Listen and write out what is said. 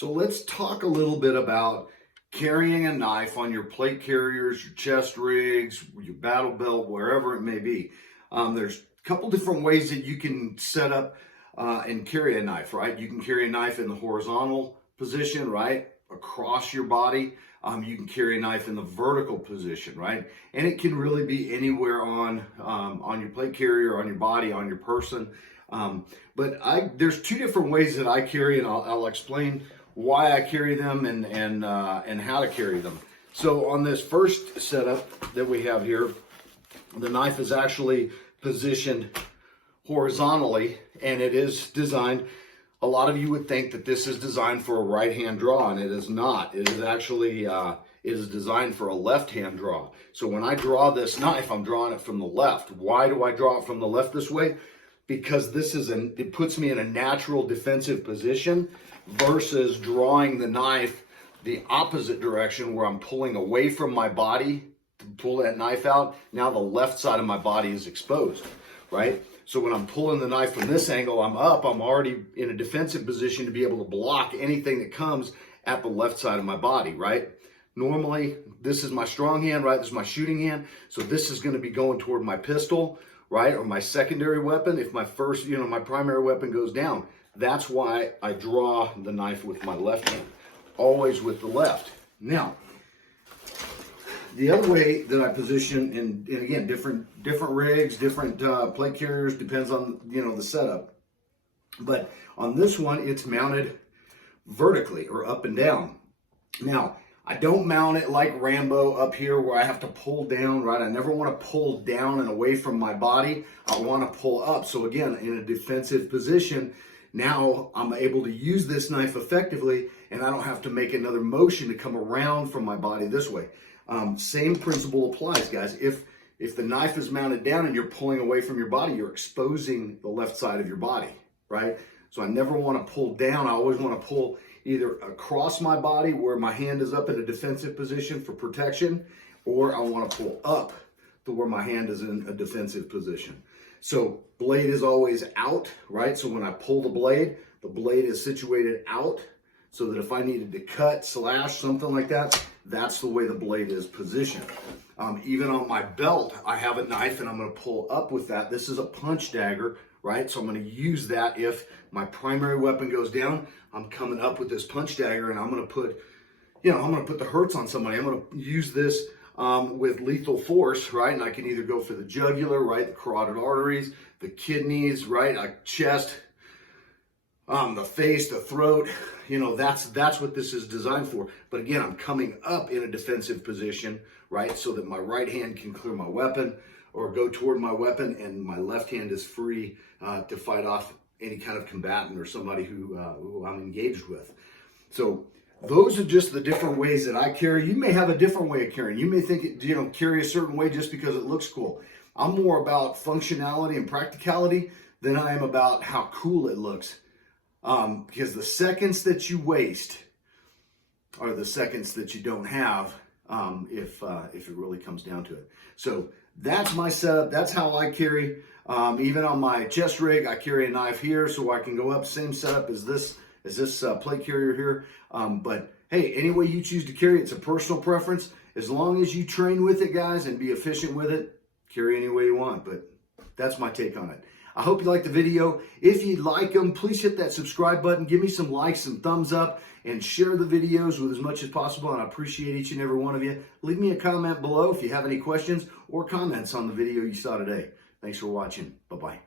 So let's talk a little bit about carrying a knife on your plate carriers, your chest rigs, your battle belt, wherever it may be. There's a couple different ways that you can set up and carry a knife, right? You can carry a knife in the horizontal position, right? Across your body. You can carry a knife in the vertical position, right? And it can really be anywhere on your plate carrier, on your body, on your person. But there's two different ways that I carry, and I'll explain why I carry them and how to carry them. So on this first setup that we have here, the knife is actually positioned horizontally, and it is designed. A lot of you would think that this is designed for a right-hand draw, and it is not. It is actually it is designed for a left-hand draw. So when I draw this knife, I'm drawing it from the left. Why do I draw it from the left this way? Because it puts me in a natural defensive position versus drawing the knife the opposite direction where I'm pulling away from my body to pull that knife out. Now the left side of my body is exposed, right? So when I'm pulling the knife from this angle, I'm already in a defensive position to be able to block anything that comes at the left side of my body, right? Normally, this is my strong hand, right? This is my shooting hand. So this is going to be going toward my pistol, right? Or my secondary weapon. If my my primary weapon goes down, that's why I draw the knife with my left hand, always with the left. Now, the other way that I position, and again, different rigs, different plate carriers, depends on, the setup. But on this one, it's mounted vertically or up and down. Now, I don't mount it like Rambo up here where I have to pull down, right? I never want to pull down and away from my body. I want to pull up. So again, in a defensive position, now I'm able to use this knife effectively, and I don't have to make another motion to come around from my body this way. Same principle applies, guys. If the knife is mounted down and you're pulling away from your body, you're exposing the left side of your body, right? So I never want to pull down. I always want to pull either across my body where my hand is up in a defensive position for protection, or I want to pull up to where my hand is in a defensive position. So blade is always out, right? So when I pull the blade is situated out so that if I needed to cut, slash, something like that, that's the way the blade is positioned. Even on my belt, I have a knife and I'm going to pull up with that. This is a punch dagger, right? So I'm going to use that if my primary weapon goes down. I'm coming up with this punch dagger and I'm going to put, the hurts on somebody. I'm going to use this with lethal force, right? And I can either go for the jugular, right? The carotid arteries, the kidneys, right? Chest, the face, the throat, that's what this is designed for. But again, I'm coming up in a defensive position, right? So that my right hand can clear my weapon or go toward my weapon, and my left hand is free to fight off any kind of combatant or somebody who I'm engaged with. So those are just the different ways that I carry. You may have a different way of carrying. You may think, carry a certain way just because it looks cool. I'm more about functionality and practicality than I am about how cool it looks. Because the seconds that you waste are the seconds that you don't have if it really comes down to it. So that's my setup. That's how I carry. Even on my chest rig, I carry a knife here so I can go up. Same setup as this plate carrier here. But hey, any way you choose to carry, it's a personal preference. As long as you train with it, guys, and be efficient with it, carry any way you want. But that's my take on it. I hope you liked the video. If you like them, please hit that subscribe button. Give me some likes, some thumbs up, and share the videos with as much as possible. And I appreciate each and every one of you. Leave me a comment below if you have any questions or comments on the video you saw today. Thanks for watching. Bye-bye.